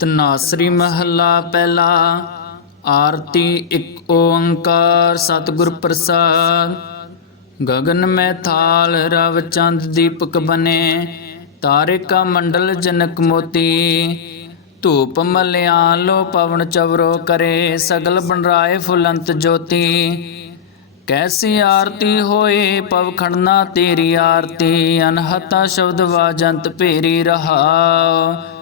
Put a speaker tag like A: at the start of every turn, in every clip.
A: ਤਨਾਸਰੀ ਮਹੱਲਾ ਪਹਿਲਾ, ਆਰਤੀ ਇੱਕ ਓੰਕਾਰ ਸਤਿਗੁਰ ਪ੍ਰਸਾਦ। ਗगन ਮੈਂ ਥਾਲ ਰਵ ਚੰਦ ਦੀਪਕ ਬਨੇ, ਤਾਰਿਕਾ ਮੰਡਲ ਜਨਕ ਮੋਤੀ। ਧੂਪ ਮਲਿਆ ਲੋ ਪਵਨ ਚਵਰੋ ਕਰੇ ਸਗਲ ਬਣਰਾਏ ਫੁਲੰਤ ਜੋਤੀ। ਕੈਸੀ ਆਰਤੀ ਹੋਏ ਪਵ ਤੇਰੀ ਆਰਤੀ, ਅਨਹਤਾ ਸ਼ਬਦ ਵਾਜੰਤ ਭੇਰੀ ਰਹਾਉ।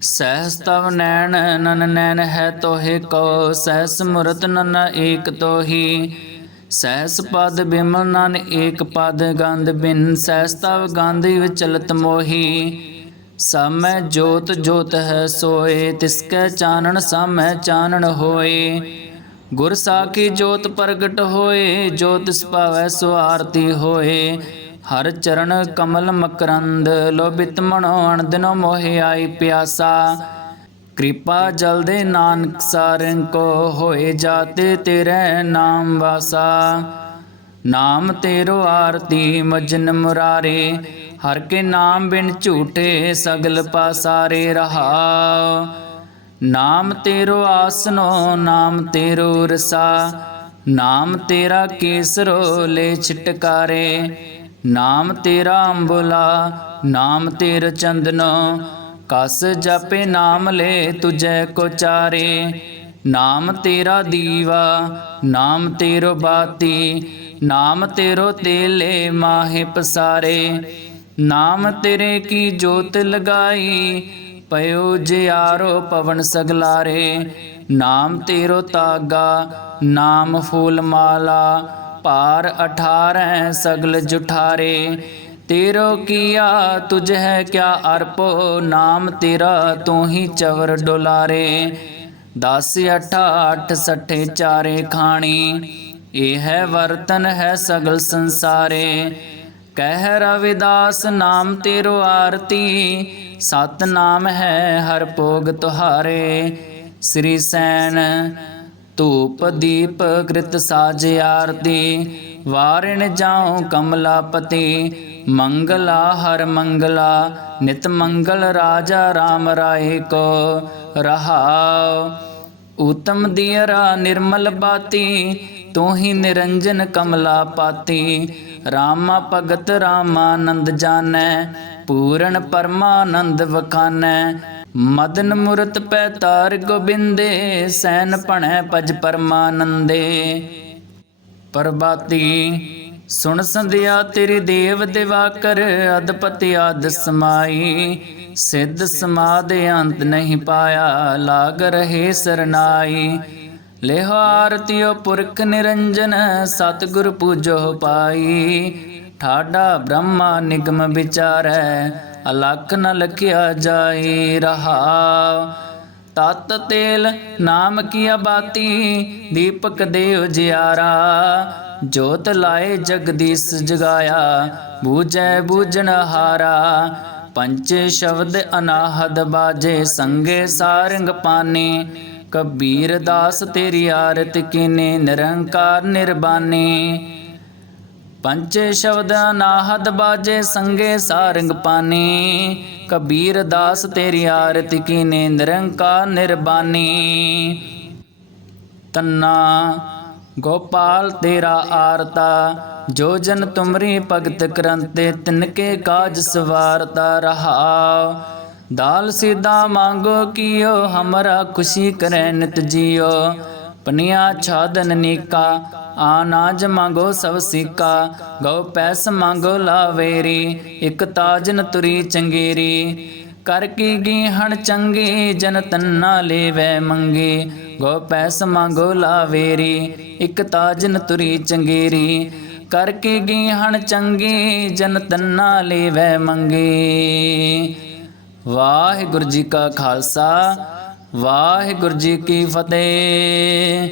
A: ਸਹਿਸ ਤਵ ਨੈਣ, ਨਨ ਨੈਣ ਹੈ ਤੋਹਿ ਕੋ, ਸਹਿਸ ਮੁਰਤ ਨਨ ਏਕ ਤੋਹੀ। ਸਹਿਸ ਪਦ ਬਿਮਲ ਨਨ ਏਕ ਪਦ, ਗੰਧ ਬਿਨ ਸਹਿਸ ਤਵ ਗਾਂਧੀ ਵਿਚਲਤ ਮੋਹੀ। ਸਾਮੈ ਜੋਤ ਜੋਤ ਹੈ ਸੋਏ, ਤਿਸਕੈ ਚਾਨਣ, ਸਾਮੈ ਚਾਨਣ ਹੋਏ। ਗੁਰ ਸਾਖੀ ਜੋਤ ਪ੍ਰਗਟ ਹੋਏ ਜੋ ਤਿਸ ਭਾਵੈ ਸੋ ਆਰਤੀ ਹੋਏ। ਹਰ ਚਰਨ ਕਮਲ ਮਕਰੰਦ, ਲੋਭਿਤ ਮਨੋ ਅਣਦਿਨੋ ਮੋਹਿ ਆਈ ਪਿਆਸਾ। ਕਿਰਪਾ ਜਲ ਦੇ ਨਾਨਕ ਸਾਰਿੰ ਕੋ ਹੋਏ ਜਾਤੇ ਤੇਰੇ ਨਾਮ ਵਾਸਾ। ਨਾਮ ਤੇਰੋ ਆਰਤੀ ਮਜਨ ਮੁਰਾਰੇ, ਹਰ ਕੇ ਨਾਮ ਬਿਨ ਝੂਠੇ ਸਗਲ ਪਾਸਾਰੇ ਰਹਾ। ਨਾਮ ਤੇਰੋ ਆਸਨੋ, ਨਾਮ ਤੇਰੋ ਰਸਾ। ਨਾਮ ਤੇਰਾ ਕੇਸਰੋ ਲੈ ਛਟਕਾਰੇ। ਨਾਮ ਤੇਰਾ ਅੰਬੁਲਾ, ਨਾਮ ਤੇਰ ਚੰਦਨੋ, ਕਸ ਜਪੇ ਨਾਮ ਲੈ ਤੁਝੈ ਕੋ ਚਾਰੇ। ਨਾਮ ਤੇਰਾ ਦੀਵਾ, ਨਾਮ ਤੇਰੋ ਬਾਤੀ, ਨਾਮ ਤੇਰੋ ਤੇਲੇ ਮਾਹੇ ਪਸਾਰੇ। ਨਾਮ ਤੇਰੇ ਕੀ ਜੋਤ ਲਗਾਈ, ਪਇਓ ਜਿਆਰੋ ਪਵਨ ਸਗਲਾਰੇ। ਨਾਮ ਤੇਰੋ ਤਾਗਾ, ਨਾਮ ਫੂਲ ਮਾਲਾ ਭਾਰ 18 ਸਗਲ ਜੁਠਾਰੇ, ਤੇਰੋ ਕੀਆ ਤੁਝ ਹੈ ਕਿਆ ਅਰਪੋ, ਨਾਮ ਤੇਰਾ ਤੂੰ ਹੀ ਚਵਰ ਡੋਲਾਰੇ। 10 8 8 ਸੱਠੇ ਚਾਰੇ ਖਾਣੀ, ਇਹ ਹੈ ਵਰਤਨ ਹੈ ਸਗਲ ਸੰਸਾਰੇ। ਕਹਿ ਰਵਿਦਾਸ, ਨਾਮ ਤੇਰੋ ਆਰਤੀ ਸਤ ਨਾਮ ਹੈ ਹਰ ਭੋਗ ਤੁਹਾਰੇ। ਸ੍ਰੀ ਸੈਨ ਧੂਪ ਦੀਪ ਕ੍ਰਿਤ ਸਾਜ ਆਰਤੀ, ਵਾਰਿਣ ਜਾਉ ਕਮਲਾਪਤੀ ਮੰਗਲਾ ਹਰ ਮੰਗਲਾ, ਨਿਤ ਮੰਗਲ ਰਾਜਾ RAM ਰਾਏ ਕੋ ਰਹਾਉ। ਉਤਮ ਦੀਰਾ ਨਿਰਮਲ ਬਾਤੀ ਤੂੰ ਹੀ ਨਿਰੰਜਨ ਕਮਲਾ ਪਾਤੀ, ਰਾਮਾ ਭਗਤ ਰਾਮਾਨੰਦ ਜਾਣੈ, ਪੂਰਨ ਪਰਮਾਨੰਦ ਵਖਾਨੈ ਮਦਨ ਮੁਰਤ ਪੈ ਤਾਰ ਗੋਬਿੰਦੇ, ਸੈਨ ਭਣੈ ਪਜ ਪਰਮਾਨੰਦੇ। ਪ੍ਰਭਾਤੀ, ਸੁਣ ਸੰਧਿਆ ਤੇਰੀ ਦੇਵ ਦਿਵਾਕਰ ਅਦਪਤੀ ਆਦ ਸਮਾਈ। ਸਿੱਧ ਸਮਾਦ ਅੰਤ ਨਹੀਂ ਪਾਇਆ, ਲਾਗ ਰਹੇ ਸਰਨਾਈ। ਲਿਹ ਆਰਤਿਓ ਪੁਰਖ ਨਿਰੰਜਨ, ਸਤਿਗੁਰ ਪੂਜੋ ਪਾਈ। ਠਾਡਾ ਬ੍ਰਹਮਾ ਨਿਗਮ ਵਿਚਾਰੈ ਅਲਖ ਨ ਲਖਿਆ ਜਾਈ ਰਹਾ। ਤਤ ਤੇਲ ਨਾਮ ਕੀ ਬਾਤੀ? ਦੀਪਕ ਦੇਵ ਜਿਆਰਾ। ਜੋਤ ਲਾਏ ਜਗਦੀਸ਼ ਜਗਾਇਆ। ਬੂਝੈ ਬੂਝਣ ਹਾਰਾ। ਪੰਚ ਸ਼ਬਦ ਅਨਾਹਦ ਬਾਜੇ। ਸੰਗੇ ਸਾਰੰਗ ਪਾਨੇ। ਕਬੀਰ ਦਾਸ ਤੇਰੀ ਆਰਤ ਕੀਨੇ। ਨਿਰੰਕਾਰ ਨਿਰਬਾਨੀ। ਪੰਚੇ ਸ਼ਬਦ ਅਨਾਹਦ ਬਾਜੇ, ਸੰਗੇ ਸਾਰੰਗ ਪਾਨੀ। ਕਬੀਰ ਦਾਸ ਤੇਰੀ ਆਰਤ ਕੀਨੇ, ਨਿਰੰਕਾਰ ਨਿਰਬਾਨੀ। ਤੰਨਾ, ਗੋਪਾਲ ਤੇਰਾ ਆਰਤਾ, ਜੋ ਜਨ ਤੁਮਰੀ ਭਗਤ ਕਰੰਤੇ, ਤਿਨਕੇ ਕਾਜ ਸਵਾਰਤਾ ਰਹਾ। ਦਾਲ ਸਿਦਾ ਮੰਗੋ ਕੀਓ, ਹਮਰਾ ਖੁਸ਼ੀ ਕਰੈ ਨਿਤ ਜੀਓ। ਪਨੀਆ ਛਾਦਨ ਨੀਕਾ ਆਨਾਜ ਮੰਗੋ ਸਭ ਸਿੱਕਾ, ਗਉ ਪੈਸ ਮੰਗੋ ਲਾਵੇਰੀ, ਇਕ ਤਾਜਨ ਤੁਰੀ ਚੰਗੇਰੀ। ਕਰ ਕੀ ਗੀਹਣ ਚੰਗੀ, ਜਨ ਤੰਨਾ ਲੇਵੈ ਮੰਗੇ। ਗੋ ਪੈਸ ਮੰਗੋ ਲਾਵੇਰੀ, ਇਕ ਤਾਜਨ ਤੁਰੀ ਚੰਗੇਰੀ। ਕਰ ਕੀ ਗੀਹਣ ਚੰਗੀ, ਜਨ ਤੰਨਾ ਲੇਵੈ ਮੰਗੇ। ਵਾਹਿਗੁਰੂ ਜੀ ਕਾ ਖਾਲਸਾ, ਵਾਹਿਗੁਰੂ ਜੀ ਕੀ ਫਤਿਹ।